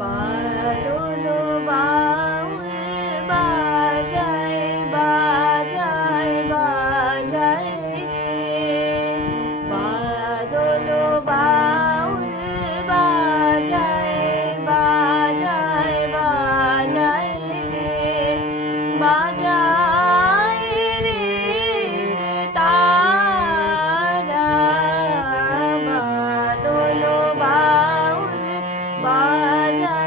বাদল বাউল বাজায় বাজায় বাজায় রে, বাদল বাউল বাজায় বাজায় বাজায় রে, বাজায় রে তারা, বাদল বাউল বাজায়